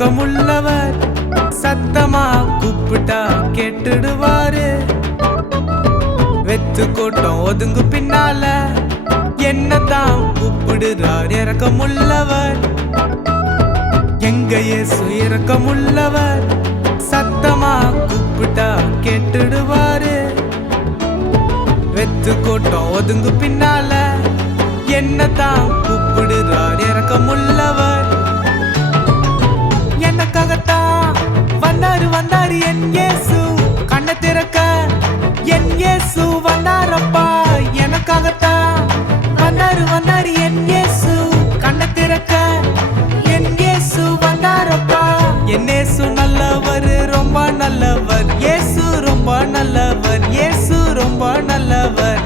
இரக்கமுள்ளவர், சத்தமா கூப்பிட்டா கேட்டுடுவாரு. வெத்து கூட்டம் ஒதுங்கு பின்னால என்னதான் கூப்பிடுறார் இரக்கமுள்ளவர். எங்க இயேசு இரக்கமுள்ளவர், சத்தமா கூப்பிட்டா கேட்டுடுவாரு. வெத்து கூட்டம் ஒதுங்கு பின்னால என்னதான் கூப்பிடுறார் இரக்கமுள்ளவர். எனக்காகத்தான் வந்தாரு என் இயேசு, கண்ணை திறக்க என் இயேசு வந்தாரப்பா. எனக்காகத்தான் வந்தாரு என் இயேசு, கண்ணை திறக்க என் இயேசு வந்தாரப்பா. என் இயேசு நல்லவர், ரொம்ப நல்லவர். இயேசு ரொம்ப நல்லவர், இயேசு ரொம்ப நல்லவர்.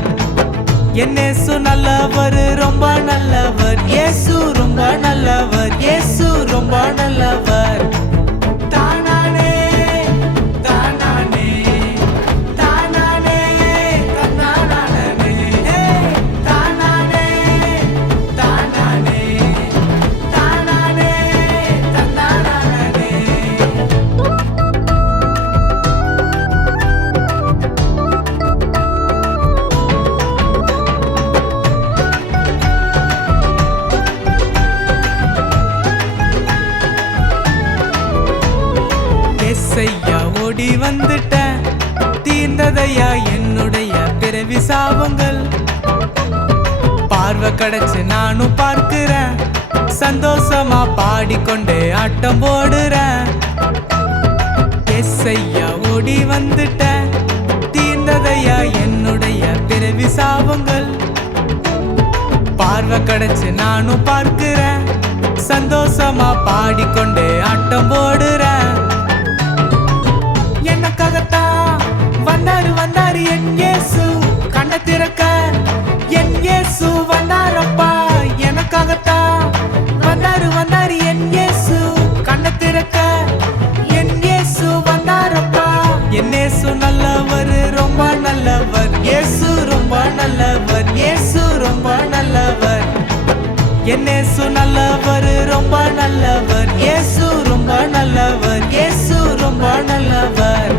என் இயேசு நல்லவர், ரொம்ப நல்லவர். இயேசு ரொம்ப நல்லவர், இயேசு ரொம்ப நல்லவர். தானானே தானானே தானானே தன்னானே, தானானே தானானே தானானே தன்னானே. ஏசையா ஓடி வந்துட்டேன், தீர்ந்ததையா என்னுடைய பிறவி சாபங்கள். பார்வை கிடைச்சு நானும் பார்க்கிறேன், சந்தோஷமா பாடிக்கொண்டே ஆட்டம் போடுறேன். ஏசையா ஓடி வந்துட்டேன், தீர்ந்ததையா என்னுடைய பிறவி சாபங்கள். பார்வை கிடைச்சு நானும் பார்க்கிறேன், சந்தோஷமா பாடிக்கொண்டே ஆட்டம் போடுறேன். எனக்காகத்தான் வந்தாரு என் இயேசு, கண்ணை திறக்க என் இயேசு வந்தாரப்பா. எனக்காகத்தான் வந்தாரு என் இயேசு, கண்ணை திறக்க என் இயேசு வந்தாரப்பா. என் இயேசு நல்லவர், ரொம்ப நல்லவர். இயேசு ரொம்ப நல்லவர், இயேசு ரொம்ப நல்லவர். என் இயேசு நல்லவர், ரொம்ப நல்லவர். இயேசு ரொம்ப நல்லவர், இயேசு ரொம்ப நல்லவர்.